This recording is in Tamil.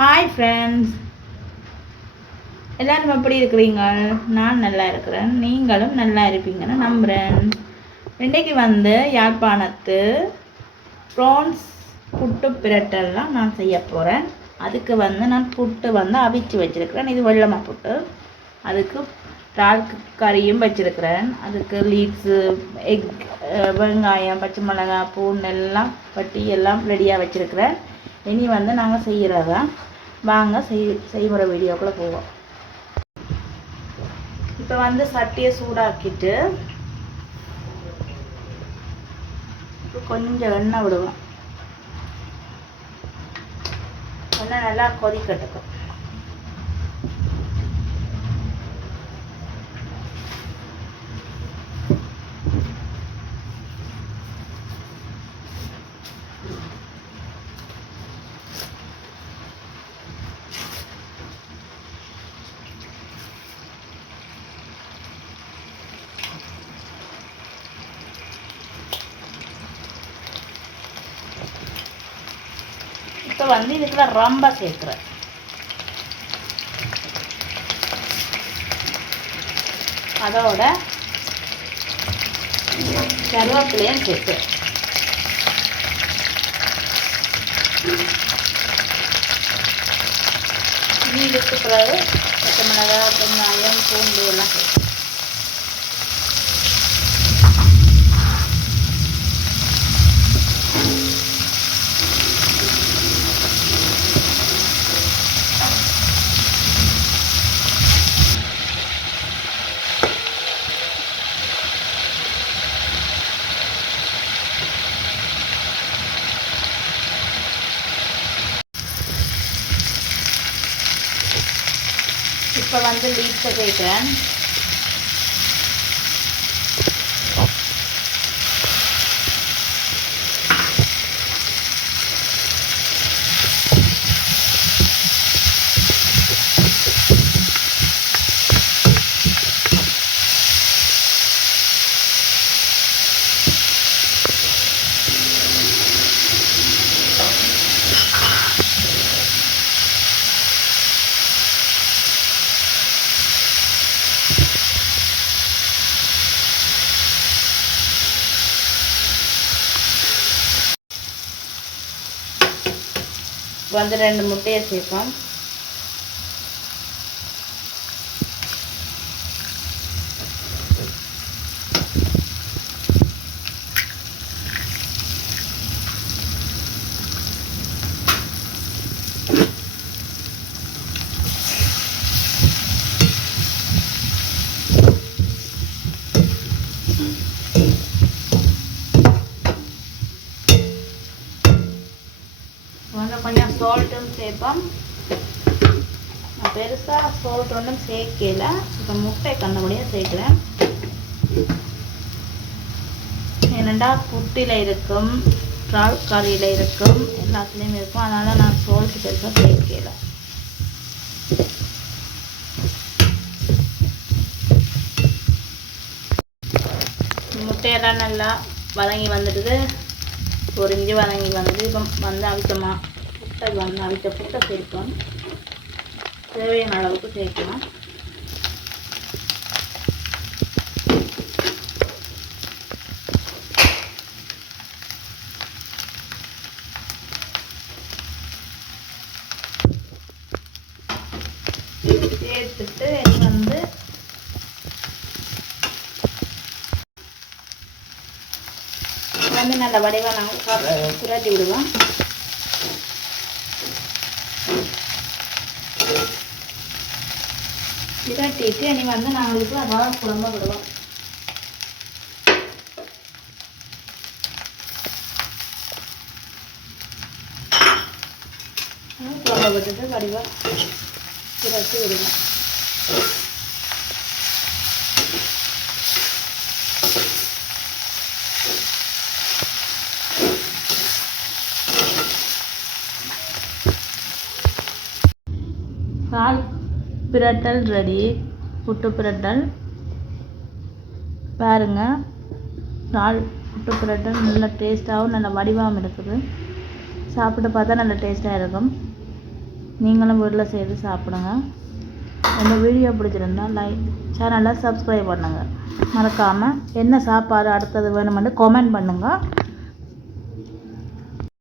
ஹாய் ஃப்ரெண்ட்ஸ், எல்லோரும் எப்படி இருக்கிறீங்க? நான் நல்லா இருக்கிறேன், நீங்களும் நல்லா இருப்பீங்கன்னு நம்புகிறேன். இன்றைக்கு யாழ்ப்பாணத்து ப்ரான்ஸ் புட்டு பிரட்டெல்லாம் நான் செய்ய போகிறேன். அதுக்கு நான் புட்டு அவிச்சு வச்சுருக்கிறேன். இது வெள்ளமா புட்டு. அதுக்கு இறால் கறியும் வச்சுருக்கிறேன். அதுக்கு லீக்ஸு, எக், வெங்காயம், பச்சை மிளகாய், பூண்டு எல்லாம் பட்டி எல்லாம் ரெடியாக வச்சுருக்கிறேன். இனி நாங்கள் செய்கிறதா வாங்க செய்முறை வீடியோக்குள்ளே போவோம். இப்போ சட்டியை சூடாக்கிட்டு கொஞ்சம் எண்ணெய் விடுவோம். எண்ணெய் நல்லா கொதிக்கட்டுக்கும். இப்போ இதுக்குள்ள ரொம்ப சேர்க்குறேன். அதோட கருவேப்பிலையும் சேர்க்குறேன். இதுக்கு பிறகு பச்சை மிளகாய், வெங்காயம், பூண்டு எல்லாம் சேர்க்குறேன். இப்போ லீக்ஸை சேர்க்குறேன். ரெண்டு முட்டையை சேர்ப்போம். கொஞ்சம் சால்ட்டும் சேர்ப்போம். பெருசாக சால்ட் ஒன்றும் சேர்க்கல. இப்போ முட்டை கண்டபடியாக சேர்க்குறேன். ஏனெண்டா புட்டில் இருக்கும், இறால் கறியில் இருக்கும், எல்லாத்துலேயும் இருக்கும். அதனால் நான் சால்ட் பெருசாக சேர்க்கல. முட்டையெல்லாம் நல்லா வதங்கி வந்துடுது, பொரிஞ்சு வதங்கி வந்துட்டு இப்போ அவிச்சமா புட்டை அவிச்ச புட்டை சேர்ப்போம். தேவையான அளவுக்கு சேர்க்கலாம். சேர்த்துட்டு நல்ல வடிவாக நாங்கள் புரட்டி விடுவோம். புரட்டிட்டு இனி நாங்களுக்கு அதாவது குழம்பு விடுவோம். குழம்பு விட்டுட்டு வடிவாக புரட்டி விடுவோம். இறால் பிரட்டல் ரெடி. புட்டு பிரட்டல் பாருங்க. இறால் புட்டு பிரட்டல் நல்ல டேஸ்ட்டாகவும் நல்ல வடிவாகவும் இருக்குது. சாப்பிட்டு பார்த்தா நல்ல டேஸ்ட்டாக இருக்கும். நீங்களும் வீட்டில் செய்து சாப்பிடுங்க. இந்த வீடியோ பிடிச்சிருந்தால் சேனலை சப்ஸ்கிரைப் பண்ணுங்கள். மறக்காமல் என்ன சாப்பாடு அடுத்தது வேணுமென்று கமெண்ட் பண்ணுங்கள்.